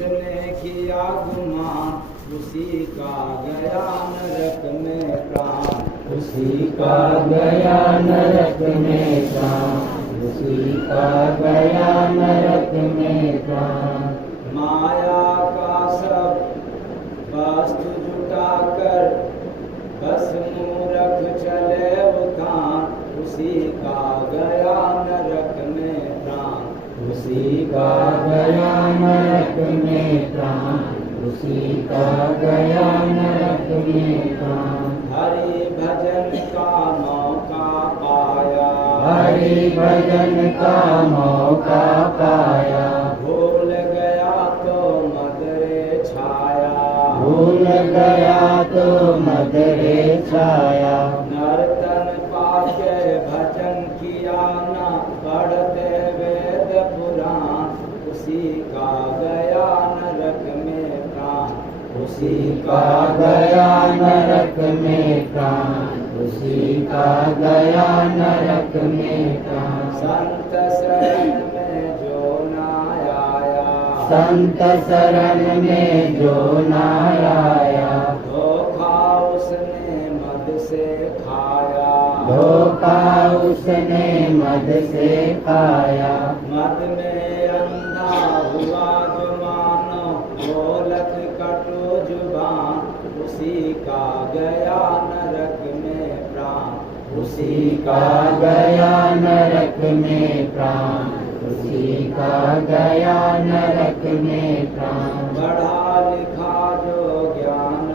जिसने किया गुमान उसी का गया नरक में प्राण, उसी का गया नरक में प्राण, उसी का गया नरक में प्राण। माया का सब वस्तु जुटाकर बस मूरख चले उठान, उसी का गया नरक में प्राण, उसी का गया नरक में प्राण, उसी का गया नरक में प्राण। हरि भजन का मौका पाया, हरि भजन का मौका पाया, भूल गया तो मदरे छाया, भूल गया तो मदरे छाया। नर्तन पाके भजन किया न पढ़ते वेद पुराण, उसी का गया नरक में प्राण, उसी का गया नरक में प्राण, उसी का गया नरक में प्राण। संत शरण में जो न आया, संत शरण में जो न आया, धोखा उसने मद से खाया, धोखा उसने मद से खाया। मद में अंधा हुआ जो मानो बोलत कटो जुबान, उसी का गया नरक में प्राण, उसी का गया नरक में प्राण, उसी का गया नरक में प्राण। पढ़ा लिखा जो ज्ञान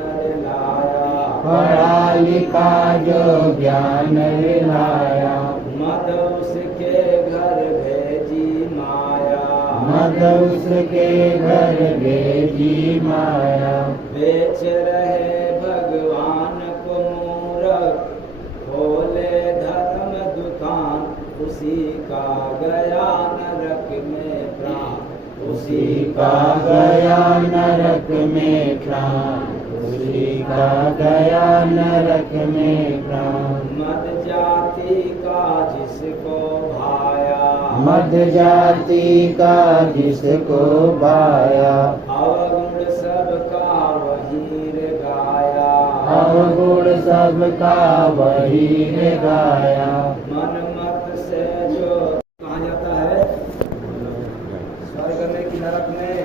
लाया, पढ़ा लिखा जो ज्ञान लाया, मद उसके घर भेजी माया, मद उसके घर भेजी माया। बेच रहे भगवान को मूरख खोले धर्म दुकान, उसी का गया नरक में प्राण, उसी का गया नरक में प्राण, उसी का गया नरक में प्राण। मद जाति का जिसको भाया, मद जाति का जिसको भाया, अवगुण सबका वही रे गाया, अवगुण सबका वही रे गाया। मन मत से जो कहा जाता है स्वर्ग में कि नरक में,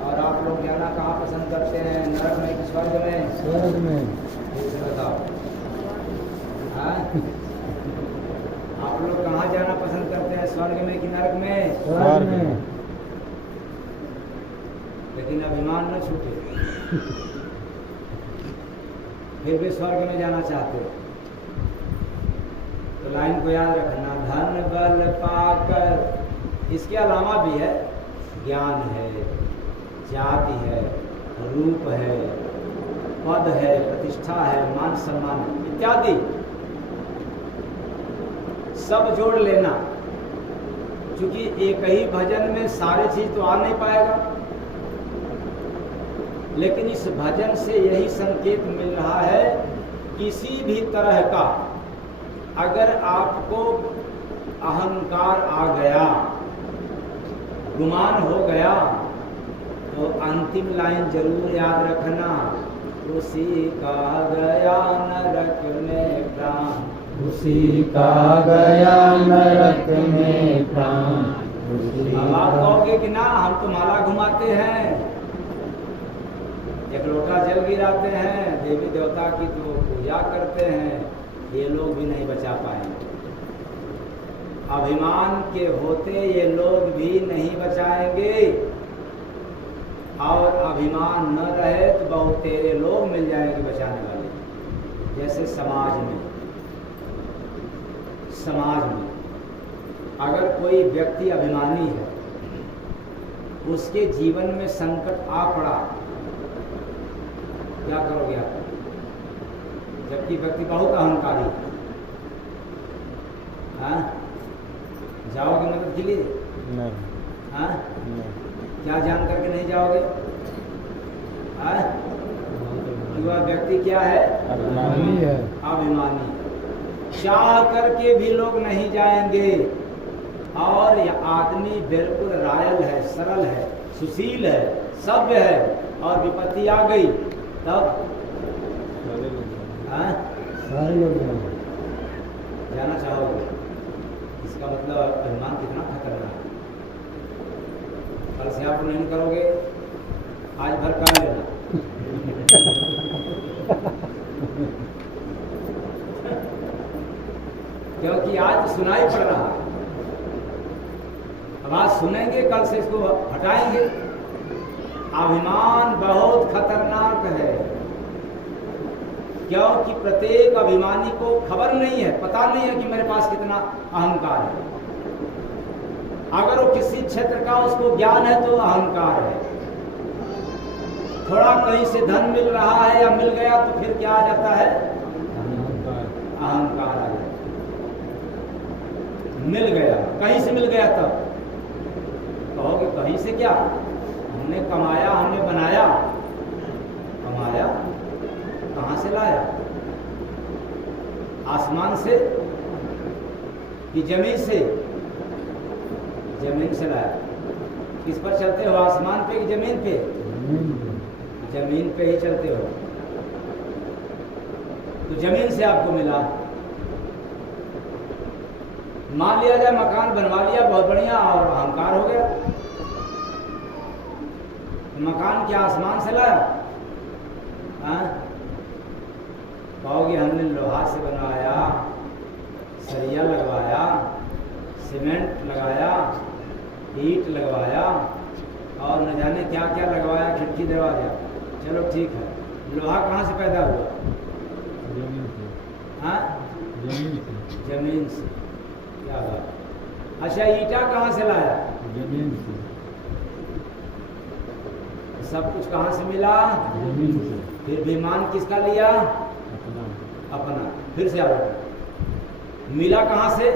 और आप लोग जाना कहाँ पसंद करते हैं, नरक में कि स्वर्ग में? स्वर्ग में। इसे बताओ, हाँ? आप लोग कहाँ जाना पसंद करते हैं, स्वर्ग में कि नरक में? स्वर्ग में। लेकिन अभिमान न छूटे, फिर भी स्वर्ग में जाना चाहते हो तो लाइन को याद रखना, धन बल पाकर, इसके अलावा भी है, ज्ञान है, जाति है, रूप है, पद है, प्रतिष्ठा है, मान सम्मान इत्यादि सब जोड़ लेना, क्योंकि एक ही भजन में सारे चीज तो आ नहीं पाएगा। लेकिन इस भजन से यही संकेत मिल रहा है, किसी भी तरह का अगर आपको अहंकार आ गया, गुमान हो गया, तो अंतिम लाइन जरूर याद रखना, उसी का गया नरक में प्राण, उसी का गया नरक में प्राण। अब आप कहोगे कि ना हम तो माला घुमाते हैं, एक लोटा जल गिराते हैं, देवी देवता की तो पूजा करते हैं, ये लोग भी नहीं बचा पाएंगे। अभिमान के होते ये लोग भी नहीं बचाएंगे, और अभिमान न रहे तो बहुत तेरे लोग मिल जाएंगे बचाने वाले। जैसे समाज में अगर कोई व्यक्ति अभिमानी है, उसके जीवन में संकट आ पड़ा, क्या करोगे आप? जबकि व्यक्ति बहुत अहंकारी है, हाँ? जाओगे मदद के लिए? नहीं। हाँ? क्या जान करके नहीं जाओगे? हाँ? युवा व्यक्ति क्या है? अभिमानी है। अभिमानी। चाह करके भी लोग नहीं जाएंगे, और यह आदमी बिल्कुल रायल है, सरल है, सुशील है, सभ्य है, और विपत्ति आ गई तब हाँ? सारे लोग जाएंगे। जाना चाहोगे? इसका मतलब अभिमान कितना खतरनाक है। कल से आप नहीं करोगे, आज भर कर लेना। क्योंकि आज सुनाई पड़ रहा है, अब आज सुनेंगे, कल से इसको हटाएंगे। अभिमान बहुत खतरनाक है, क्योंकि प्रत्येक अभिमानी को खबर नहीं है, पता नहीं है कि मेरे पास कितना अहंकार है। अगर वो किसी क्षेत्र का उसको ज्ञान है तो अहंकार है। थोड़ा कहीं से धन मिल रहा है या मिल गया तो फिर क्या आ जाता है? अहंकार आ जाता है। मिल गया, कहीं से मिल गया तब कहोगे कहीं से क्या? हमने कमाया, हमने बनाया। कमाया कहां से लाया? आसमान से कि जमीन से? जमीन से लाया। किस पर चलते हो, आसमान पे कि जमीन पे? जमीन पे ही चलते हो, तो जमीन से आपको मिला। मान लिया जाए मकान बनवा लिया बहुत बढ़िया और अहंकार हो गया, तो मकान क्या आसमान से लाया? हाँ? कहोगे हमने लोहा से बनवाया, सरिया लगवाया, सीमेंट लगाया, ईंट लगवाया और न जाने क्या क्या लगवाया, खिड़की दरवाजा। चलो ठीक है, लोहा कहाँ से पैदा हुआ? जमीन से। हाँ? जमीन से। जमीन से। क्या बात। अच्छा, ईटा कहाँ से लाया? जमीन से। सब कुछ कहाँ से मिला? जमीन से। फिर विमान किसका लिया? अपना। अपना। फिर से आ मिला कहाँ से?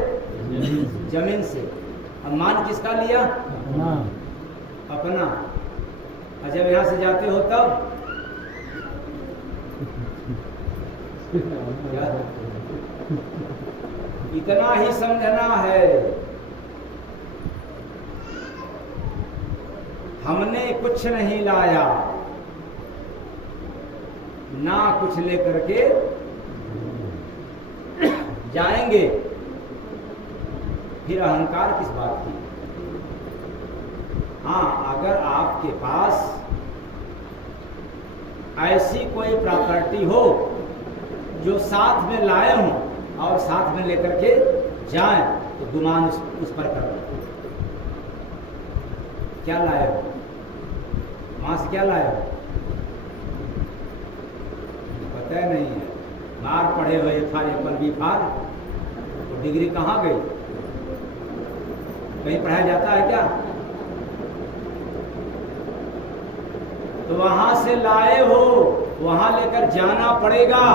जमीन से। जमीन से। और मान किसका लिया? अपना। अपना। और जब यहाँ से जाते हो तब क्या? इतना ही समझना है, हमने कुछ नहीं लाया, ना कुछ लेकर के जाएंगे। फिर अहंकार किस बात की? हाँ, अगर आपके पास ऐसी कोई प्रॉपर्टी हो जो साथ में लाए हों और साथ में लेकर के जाएं, तो गुमान उस पर करो। क्या लाए हो? वहां से क्या लाए हो? पता ही नहीं है। मार पढ़े हुए FR B.Pharm, तो डिग्री कहाँ गई? कहीं पढ़ाया जाता है क्या? तो वहां से लाए हो, वहां लेकर जाना पड़ेगा।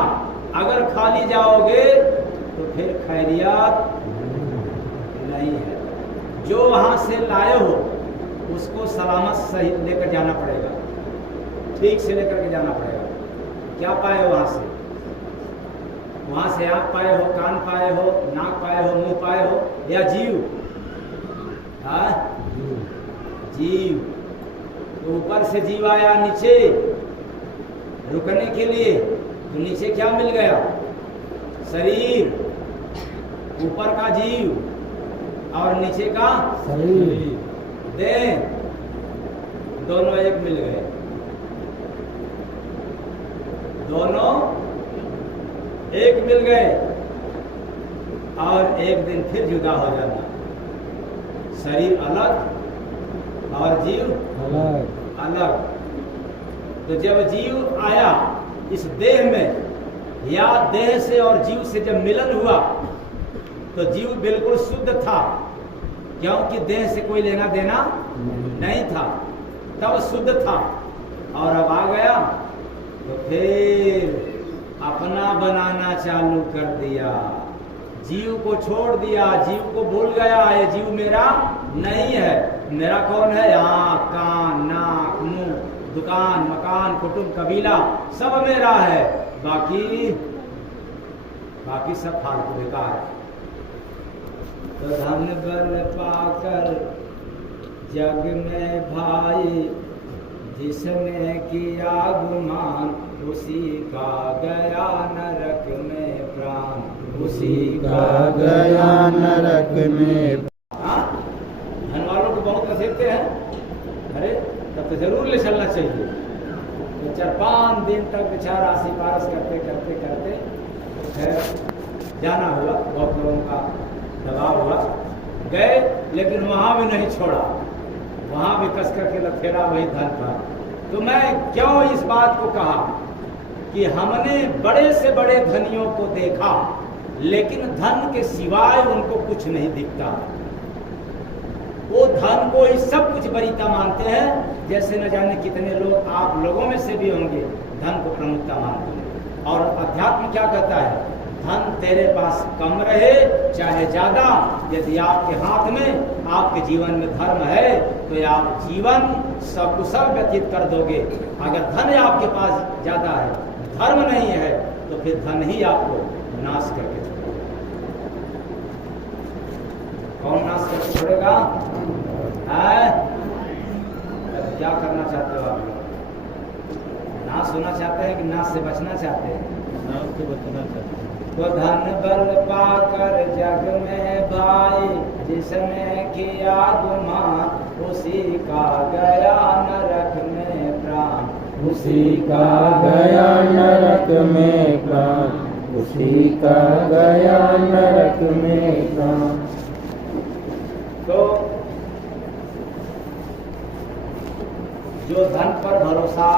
अगर खाली जाओगे तो फिर खैरियत नहीं है। जो वहां से लाए हो उसको सलामत सही लेकर जाना पड़ेगा, ठीक से लेकर के जाना पड़ेगा। क्या पाए हो वहां से? वहां से आंख पाए हो, कान पाए हो, नाक पाए हो, मुंह पाए हो, या जीव? हाँ? जीव। तो ऊपर से जीव आया नीचे रुकने के लिए, तो नीचे क्या मिल गया? शरीर। ऊपर का जीव और नीचे का शरीर। देह, दोनों एक मिल गए। दोनों एक मिल गए और एक दिन फिर जुदा हो जाना। शरीर अलग और जीव अलग। अलग। तो जब जीव आया इस देह में, या देह से और जीव से जब मिलन हुआ, तो जीव बिल्कुल शुद्ध था, क्योंकि देह से कोई लेना देना नहीं था, तब शुद्ध था। और अब आ गया तो फिर अपना बनाना चालू कर दिया, जीव को छोड़ दिया, जीव को भूल गया ये जीव मेरा नहीं है। मेरा कौन है? आँख, कान, नाक, मुंह, दुकान, मकान, कुटुंब, कबीला सब मेरा है, बाकी सब फालतू बेकार है। तो धन बल पाकर जग में भाई, जिसने किया गुमान उसी का गया नरक में प्राण, उसी का गया नरक में। हाँ, धन वालों को बहुत घसीटते हैं, अरे तब तो जरूर ले चलना चाहिए। तो 4-5 दिन तक बेचारा सिफारिश करते करते करते फिर जाना हुआ, बहुत लोगों का दबाव हुआ, गए, लेकिन वहाँ भी नहीं छोड़ा, वहाँ भी कस करके लथेड़ा वही धन पर। तो मैं क्यों इस बात को कहा कि हमने बड़े से बड़े धनियों को देखा, लेकिन धन के सिवाय उनको कुछ नहीं दिखता। वो धन को ही सब कुछ बरीता मानते हैं, जैसे न जाने कितने लोग आप लोगों में से भी होंगे धन को प्रमुखता मानते हैं। और अध्यात्म क्या कहता है? धन तेरे पास कम रहे चाहे ज्यादा, यदि आपके हाथ में आपके जीवन में धर्म है तो आप जीवन सकुशल व्यतीत कर दोगे। अगर धन आपके पास ज्यादा है, धर्म नहीं है, तो फिर धन ही आपको नाश करके छोड़ेगा। कौन नाश करके छोड़ेगा? क्या करना चाहते हो आप लोग? नाश होना चाहते हैं कि नाश से बचना चाहते हैं? नाश से बचना चाहते हैं। तो धन बल पाकर जग में भाई, जिसने किया गुमान उसी का गया नरक में प्राण, उसी का गया नरक में प्राण, उसी का गया नरक में प्राण। तो जो धन पर भरोसा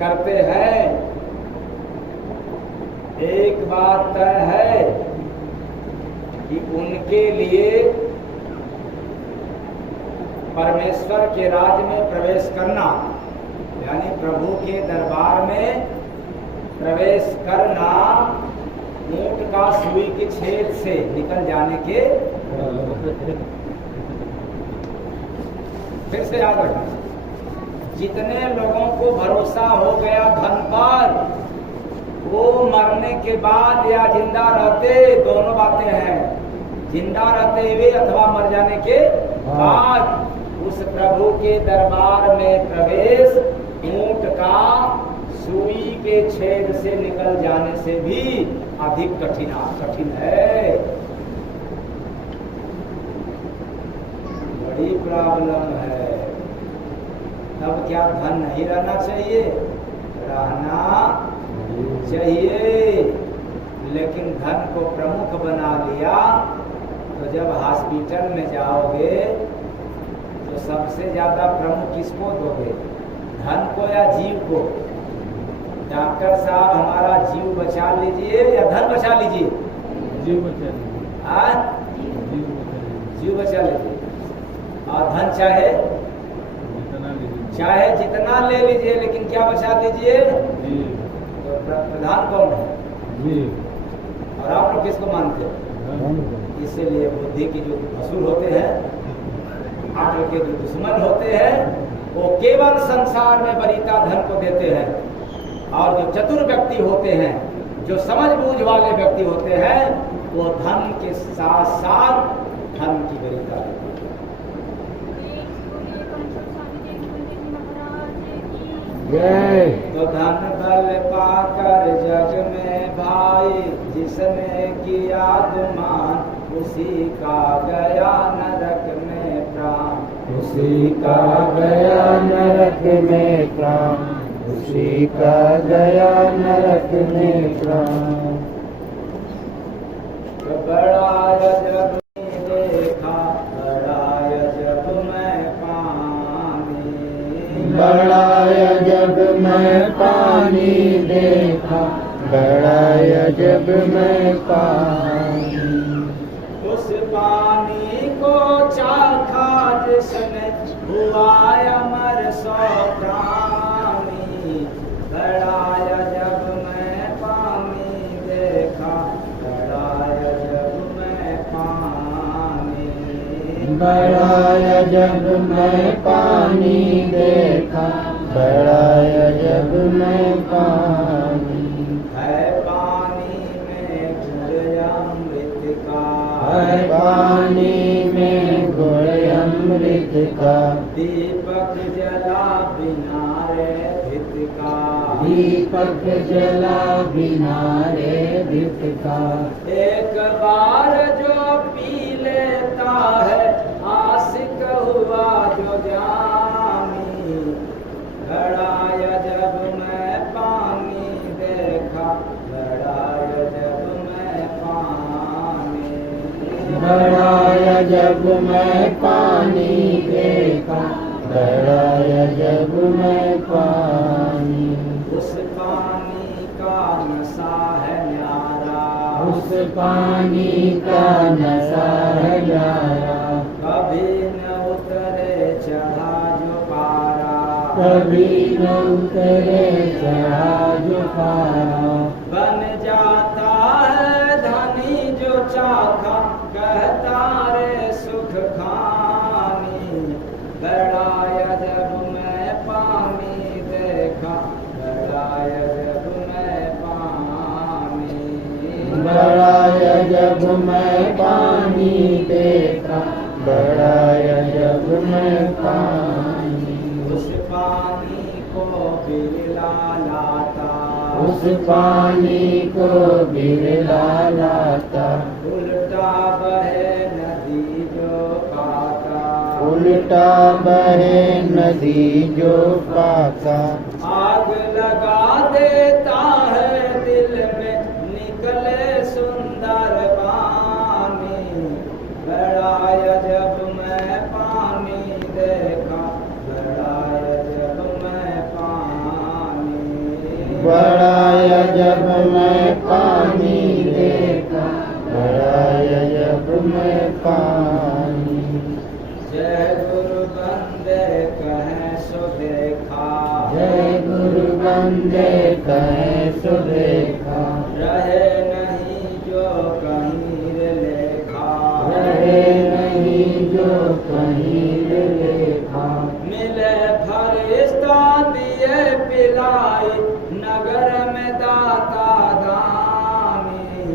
करते हैं, एक बात तय है कि उनके लिए परमेश्वर के राज्य में प्रवेश करना, यानी प्रभु के दरबार में प्रवेश करना, ऊंट का सुई के छेद से निकल जाने के। फिर से याद रखना, जितने लोगों को भरोसा हो गया धन पर, वो मरने के बाद या जिंदा रहते, दोनों बातें हैं, जिंदा रहते हुए अथवा मर जाने के बाद उस प्रभु के दरबार में प्रवेश ऊंट का सुई के छेद से निकल जाने से भी अधिक कठिन है। बड़ी प्रॉब्लम है। तब क्या धन नहीं रहना चाहिए? रहना चाहिए, लेकिन धन को प्रमुख बना लिया तो जब हॉस्पिटल में जाओगे तो सबसे ज्यादा प्रमुख किसको दोगे? धन को या जीव को? डॉक्टर साहब हमारा जीव बचा लीजिए या धन बचा लीजिए? जीव बचा लीजिए। जीव बचा लीजिए। और धन चाहे जितना ले लीजिए, लेकिन क्या बचा लीजिए? तो प्रधान कौन है? और आप लोग किसको मानते हो? इसीलिए बुद्धि की जो असुर होते हैं, अक्ल के जो दुश्मन होते हैं, वो केवल संसार में वरीयता धन को देते हैं। और जो चतुर व्यक्ति होते हैं, जो समझ बूझ वाले व्यक्ति होते हैं, वो धन के साथ साथ धन की वरीयता देते हैं। तो धन बल पाकर जग में भाई, जिसने किया गुमान उसी का गया नरक में प्राण, उसी का गया नरक में प्राण, उसी का गया नरक में प्राण। तो बड़ा अजब देखा, बड़ा अजब मैं पानी, बड़ा अजब मैं पानी देखा, बड़ा अजब मैं पानी। उस पानी को चाखा जिसने हुआ अमर सौदानी, बड़ा अजब मैं पानी देखा, बड़ा अजब मैं पानी, बड़ा अजब मैं पानी देखा, बड़ा अजब मैं पानी। है पानी में गुड़ अमृत पानी में गुण अमृत का। दीपक जला बिना रे भित का। दीपक जला बिना रे भित का। एक बार जो पी लेता है आशिक हुआ जो जानी। घड़ाय जब मैं पानी देखा, घड़ाय जब मैं पानी। घड़ाय जब मैं पानी देखा, घड़ाय जब मैं पानी। उस पानी का नशा है न्यारा। उस पानी का नशा है न्यारा। कभी न उतरे चढ़ा जो पारा। कभी न उतरे चढ़ा जो पारा। बन जाता है धनी जो चाखा, कहता रे सुख खानी। घड़ाय जब मैं पानी देखा, घड़ाय जब मैं पानी। घड़ाय जब मैं पानी देखा, घड़ाय जब मैं पानी। उस पानी को बिरला लाता। उस पानी को बिरला लाता। उल्टा बहे नदी जो पाता। उल्टा बहे नदी जो पाता। आग लगा देता है दिल में निकले सुंदर पानी। घड़ाय जब मैं पानी देखा, घड़ाय जब मैं पानी। घड़ाय जब मैं पानी देखा, घड़ाय जब मैं पानी। जय गुरु बंदे कहें सो देखा। जय गुरु बंदे कहें सो देखा। रहे नहीं जो कहीं लेखा। रहे नहीं जो कहीं लेखा। मिले फरिश्ता दिए पिलाई, नगर में दाता दानी।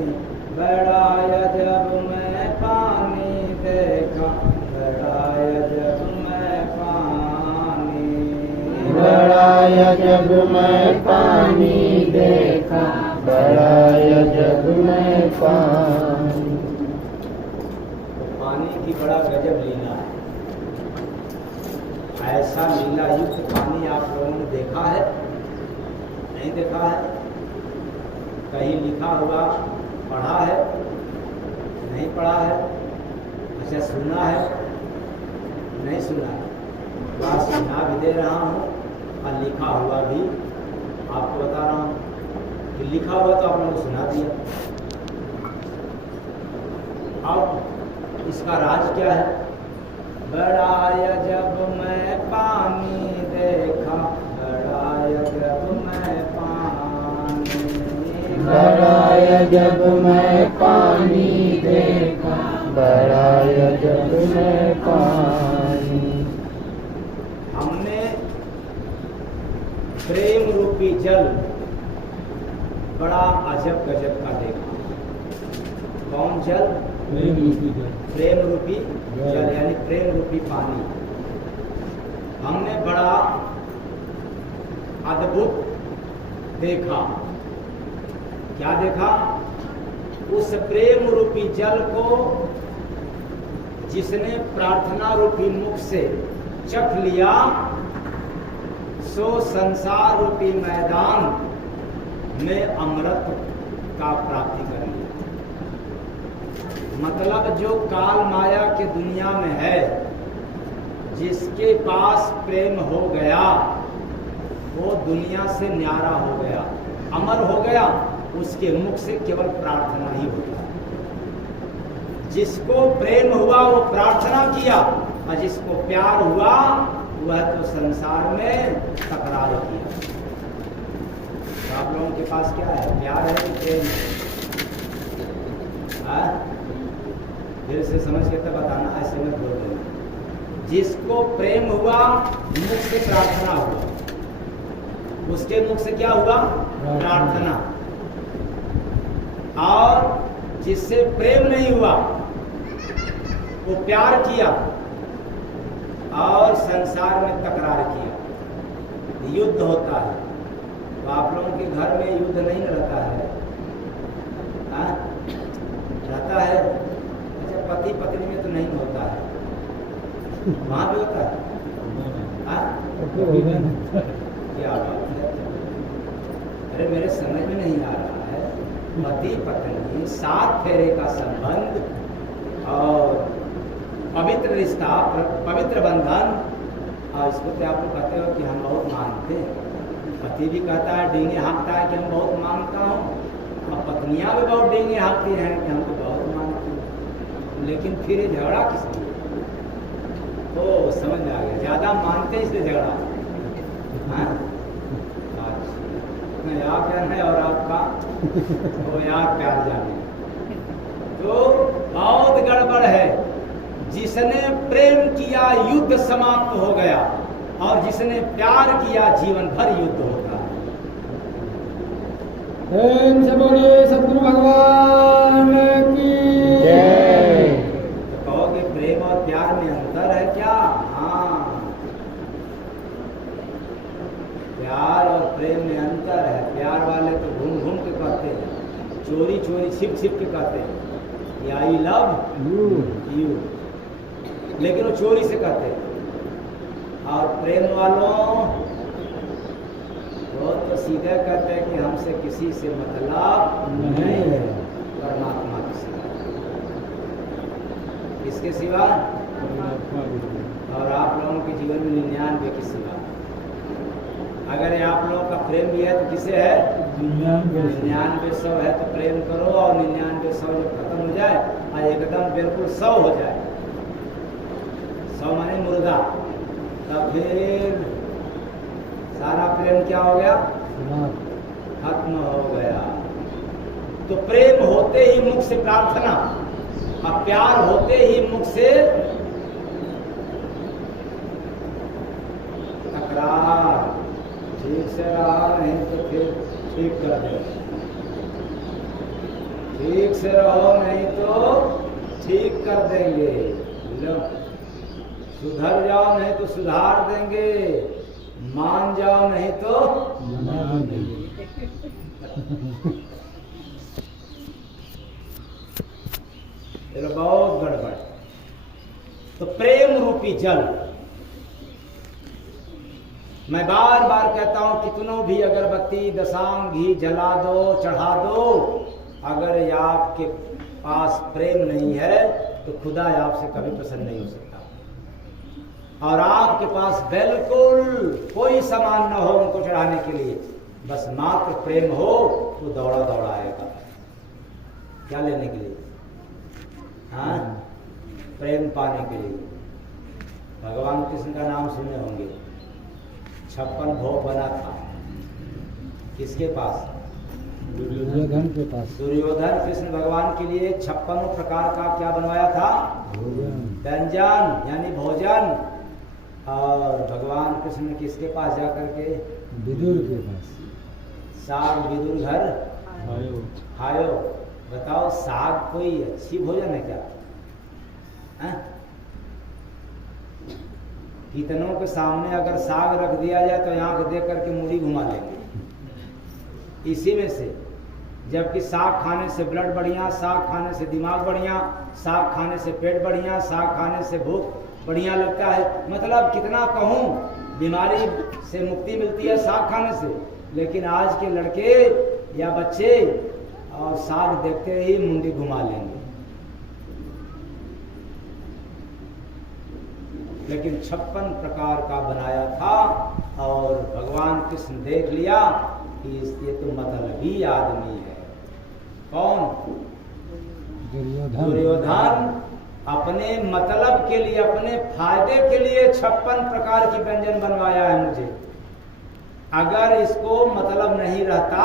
घड़ाय जब मैं पानी देखा, घड़ाय जब मैं पानी। घड़ाय जब मैं पानी देखा, घड़ाय जब मैं पानी। पानी की बड़ा गजब लीला है। ऐसा लीला युक्त पानी आप लोगों ने देखा है? नहीं देखा है? कहीं लिखा हुआ पढ़ा है? नहीं पढ़ा है? अच्छा सुना है? नहीं सुना है? बात सुना भी दे रहा हूँ और लिखा हुआ भी आपको बता रहा हूँ कि लिखा हुआ तो आप लोगों को सुना दिया। अब इसका राज क्या है? घड़ाय जब मैं पानी देखा, घड़ाय जब मैं पानी। घड़ाय जब मैं पानी देखा, घड़ाय जब मैं पानी। हमने प्रेम रूपी जल बड़ा अजब गजब का देखा। कौन जल? प्रेम रूपी जल। प्रेम रूपी जल यानी प्रेम रूपी पानी। हमने बड़ा अद्भुत देखा। क्या देखा? उस प्रेम रूपी जल को जिसने प्रार्थना रूपी मुख से चख लिया, सो संसार रूपी मैदान में अमृत का प्राप्ति कर लिया। मतलब जो काल माया की दुनिया में है, जिसके पास प्रेम हो गया वो दुनिया से न्यारा हो गया, अमर हो गया। उसके मुख से केवल प्रार्थना ही होती है। जिसको प्रेम हुआ वो प्रार्थना किया, और जिसको प्यार हुआ वह तो संसार में तकरार किया। तो आप लोगों के पास क्या है? प्यार है कि प्रेम है? फिर से समझ के तब बताना, ऐसे मत बोल देना। जिसको प्रेम हुआ मुख से प्रार्थना हुआ, उसके मुख से क्या हुआ? प्रार्थना। और जिससे प्रेम नहीं हुआ वो प्यार किया और संसार में तकरार किया, युद्ध होता है। तो आप लोगों के घर में युद्ध नहीं रहता है? हाँ? रहता है? अच्छा, पति पत्नी में तो नहीं होता है, वहाँ भी होता है? हाँ? क्या बात है? अरे मेरे समझ में नहीं आ रहा है। पति पत्नी 7 फेरे का संबंध और पवित्र रिश्ता, पवित्र बंधन, और इसको तो आप लोग कहते हो कि हम बहुत मानते हैं। पति भी कहता है, डींगे हाँकता है कि हम बहुत मानता हूँ, और पत्नियाँ भी बहुत डींगे हाँकती हैं कि हम तो बहुत मानते हैं। लेकिन फिर ये झगड़ा किस लिए? तो समझ में आ गया, ज़्यादा मानते इसलिए झगड़ा। हाँ? अच्छा, आप प्यार है और आपका वो यार प्यार जाने। तो बहुत गड़बड़ है। जिसने प्रेम किया युद्ध समाप्त हो गया, और जिसने प्यार किया जीवन भर युद्ध होता है। प्रेम से बोलिए सद्गुरु भगवान की जय। तो कहोगे प्रेम और प्यार में अंतर है क्या? हाँ, प्यार और प्रेम में अंतर है। प्यार वाले तो घूम घूम के कहते हैं, चोरी चोरी छिप छिप के कहते हैं कि आई लव यू, लेकिन वो चोरी से कहते हैं। और प्रेम वालों वो तो सीधे कहते हैं कि हमसे किसी से मतलब नहीं है, परमात्मा के सिवा। किसके सिवा? और आप लोगों के जीवन में 99 के सिवा। अगर ये आप लोगों का प्रेम भी है तो किसे है? 99 100 है तो प्रेम करो, और 99 100 जब खत्म हो जाए और एकदम बिल्कुल 100 हो जाए, 100 माने मुर्दा, तब फिर सारा प्रेम क्या हो गया? खत्म हो गया। तो प्रेम होते ही मुख से प्रार्थना, और प्यार होते ही मुख से तकरार। ठीक से रहा नहीं तो फिर ठीक कर दे, ठीक से रहो नहीं तो ठीक कर देंगे। लो, सुधर जाओ नहीं तो सुधार देंगे, मान जाओ नहीं तो मान देंगे। चलो, बहुत गड़बड़। तो प्रेम रूपी जल, मैं बार बार कहता हूं, कितनों भी अगरबत्ती दशांग घी जला दो, चढ़ा दो, अगर आपके पास प्रेम नहीं है तो खुदा आपसे कभी प्रसन्न नहीं हो सकता। और आपके पास बिल्कुल कोई सामान न हो उनको चढ़ाने के लिए, बस मात्र प्रेम हो, तो दौड़ा दौड़ा आएगा। क्या लेने के लिए? हाँ, प्रेम पाने के लिए। भगवान कृष्ण का नाम सुने होंगे, 56 भोग बना था। किसके पास? दुर्योधन के पास। दुर्योधन कृष्ण भगवान के लिए 56 प्रकार का क्या बनवाया था? व्यंजन यानी भोजन। और भगवान कृष्ण ने किसके पास जाकर के? विदुर के पास। साग विदुर घर खायो। बताओ, साग कोई अच्छी भोजन है क्या? कितनों के सामने अगर साग रख दिया जाए तो आंख देख करके मुड़ी घुमा लेंगे इसी में से। जबकि साग खाने से ब्लड बढ़िया, साग खाने से दिमाग बढ़िया, साग खाने से पेट बढ़िया, साग खाने से भूख बढ़िया लगता है। मतलब कितना कहूँ, बीमारी से मुक्ति मिलती है साग खाने से। लेकिन आज के लड़के या बच्चे और साग देखते ही मुंडी घुमा लेंगे। लेकिन 56 प्रकार का बनाया था, और भगवान कृष्ण देख लिया कि ये तो मतलबी आदमी है। कौन? दुर्योधन अपने मतलब के लिए, अपने फायदे के लिए 56 प्रकार की व्यंजन बनवाया है मुझे। अगर इसको मतलब नहीं रहता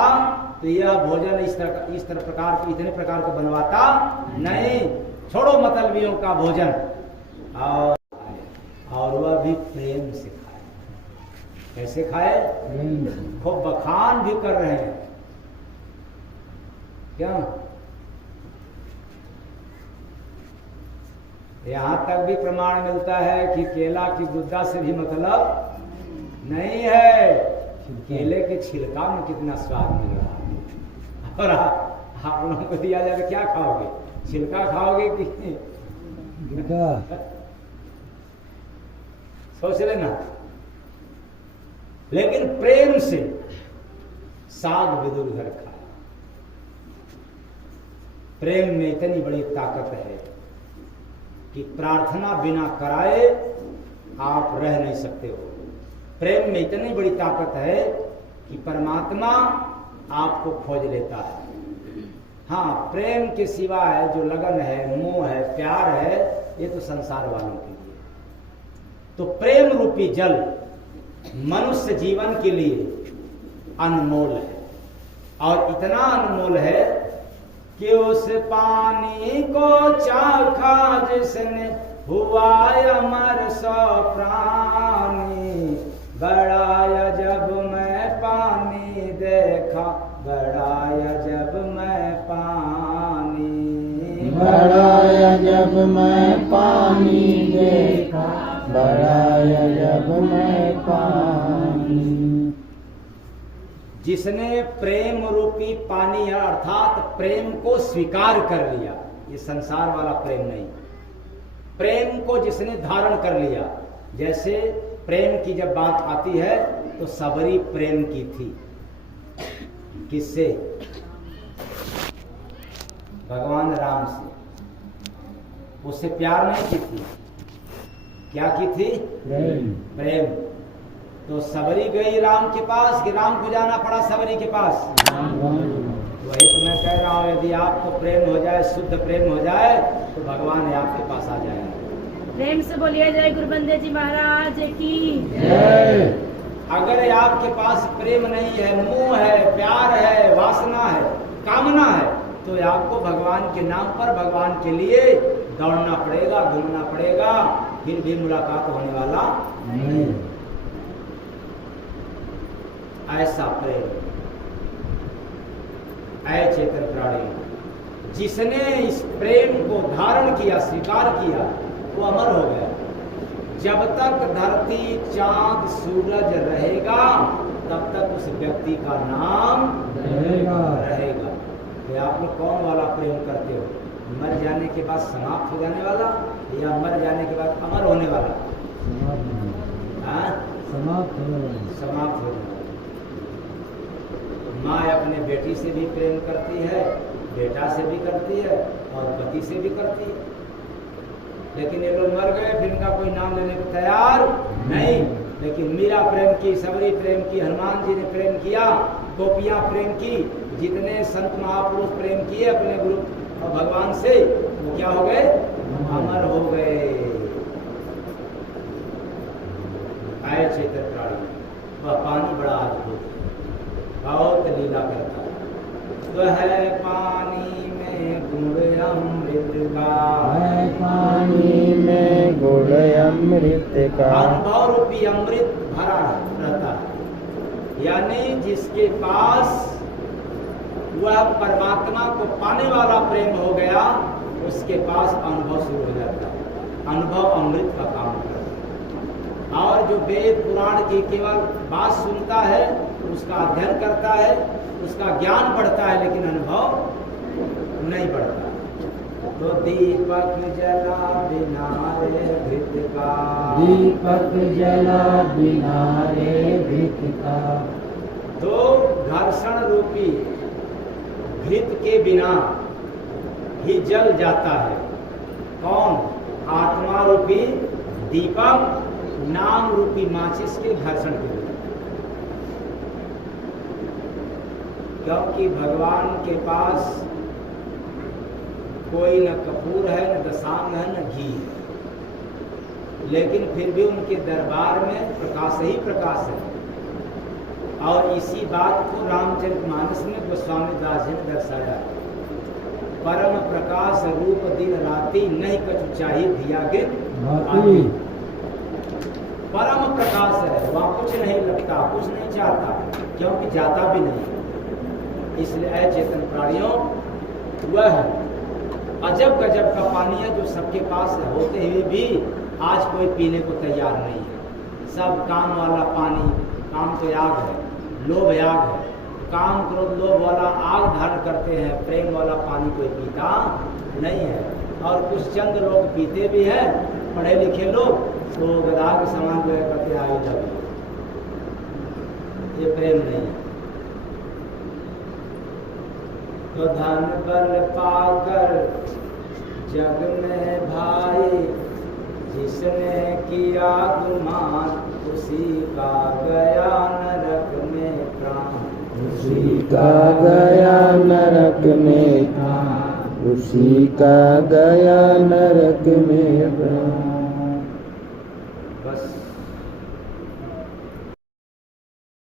तो यह भोजन इस तरह प्रकार, इतने प्रकार का बनवाता नहीं। छोड़ो मतलबियों का भोजन। और वह भी प्रेम से खाए। कैसे खाए? खूब बखान भी कर रहे हैं। क्या यहाँ तक भी प्रमाण मिलता है कि केला की गुद्दा से भी मतलब नहीं है, केले के छिलका में कितना स्वाद मिल रहा है। और आप लोगों को दिया जाए तो क्या खाओगे, छिलका खाओगे कि गुद्दा? सोच लेना। लेकिन प्रेम से साग विदुर घर खाया। प्रेम में इतनी बड़ी ताकत है कि प्रार्थना बिना कराए आप रह नहीं सकते हो। प्रेम में इतनी बड़ी ताकत है कि परमात्मा आपको खोज लेता है। हाँ, प्रेम के सिवा है जो लगन है, मोह है, प्यार है, ये तो संसार वालों के लिए। तो प्रेम रूपी जल मनुष्य जीवन के लिए अनमोल है, और इतना अनमोल है कि उस पानी को चाखा जिसने हुआ अमर सौ प्राणी। बड़ा अजब मैं पानी देखा, बड़ा अजब मैं पानी, बड़ा अजब मैं पानी देखा, बड़ा अजब मैं पानी। जिसने प्रेम रूपी पानी अर्थात प्रेम को स्वीकार कर लिया, ये संसार वाला प्रेम नहीं, प्रेम को जिसने धारण कर लिया। जैसे प्रेम की जब बात आती है तो सबरी प्रेम की थी, किससे? भगवान राम से। उससे प्यार नहीं की थी, क्या की थी? प्रेम। तो सबरी गई राम के पास कि राम को जाना पड़ा सबरी के पास? वही तो मैं कह रहा हूं, यदि आपको प्रेम हो जाए, शुद्ध प्रेम हो जाए, तो भगवान आपके पास आ जाएगा। प्रेम से बोलिए जय गुरुबंदे जी महाराज की जय। अगर आपके पास प्रेम नहीं है, मोह है, प्यार है, वासना है, कामना है, तो आपको भगवान के नाम पर, भगवान के लिए दौड़ना पड़ेगा, घूमना पड़ेगा, फिर भी मुलाकात होने वाला नहीं। ऐसा प्रेम ऐ चेतन प्राणी, जिसने इस प्रेम को धारण किया, स्वीकार किया, वो अमर हो गया। जब तक धरती, चांद, सूरज रहेगा, तब तक उस व्यक्ति का नाम रहेगा। तो आप लोग कौन वाला प्रेम करते हो? मर जाने के बाद समाप्त हो जाने वाला, या मर जाने के बाद अमर होने वाला? समाप्त होने वाला। समाप्त हो जाने वाला। माँ अपने बेटी से भी प्रेम करती है, बेटा से भी करती है, और पति से भी करती है। लेकिन ये लोग मर गए, फिर इनका कोई नाम लेने को तैयार नहीं। लेकिन मीरा प्रेम की, सबरी प्रेम की, हनुमान जी ने प्रेम किया, गोपियां प्रेम की, जितने संत महापुरुष प्रेम किए अपने गुरु और भगवान से, वो क्या हो गए? अमर हो गए। आए चेतन प्राणी, वह पानी बड़ा अद्भुत, बहुत लीला करता है। तो है पानी में गुण अमृत का, है पानी में गुण अमृत का। अनुभव रूपी अमृत भरा रहता है। यानी जिसके पास वह परमात्मा को पाने वाला प्रेम हो गया, उसके पास अनुभव शुरू हो जाता है। अनुभव अमृत का काम करता है। और जो वेद पुराण की केवल बात सुनता है, उसका अध्ययन करता है, उसका ज्ञान बढ़ता है, लेकिन अनुभव नहीं बढ़ता। तो दीपक जला बिना रे घृत का, दीपक जला बिना रे घृत का। तो घर्षण रूपी घृत के बिना ही जल जाता है। कौन? आत्मा रूपी दीपक नाम रूपी माचिस के घर्षण के बिना। क्योंकि भगवान के पास कोई न कपूर है, न दशांग है, न घी है, लेकिन फिर भी उनके दरबार में प्रकाश ही प्रकाश है। और इसी बात को रामचरितमानस में गोस्वामी दास जी ने दर्शाया। परम प्रकाश रूप दिन राति, नहीं कछु चाहिए धिया गिर आती। परम प्रकाश है, वहां कुछ नहीं लगता, कुछ नहीं चाहता, क्योंकि जाता भी नहीं। इसलिए ऐ चेतन प्राणियों, वह अजब गजब का पानी है जो सबके पास होते हुए भी आज कोई पीने को तैयार नहीं है। सब काम वाला पानी, काम तो याग है, लोभ याग है, काम क्रोध लोभ वाला आग धारण करते हैं, प्रेम वाला पानी कोई पीता नहीं है। और कुछ चंद लोग पीते भी हैं, पढ़े लिखे लोग, तो गधा के समान जो है करते आगे जब ये प्रेम नहीं है। तो धन बल पाकर जग में भाई, जिसने किया गुमान उसी का गया नरक में प्राण। उसी का गया नरक में प्राण, उसी का गया नरक में प्राण। बस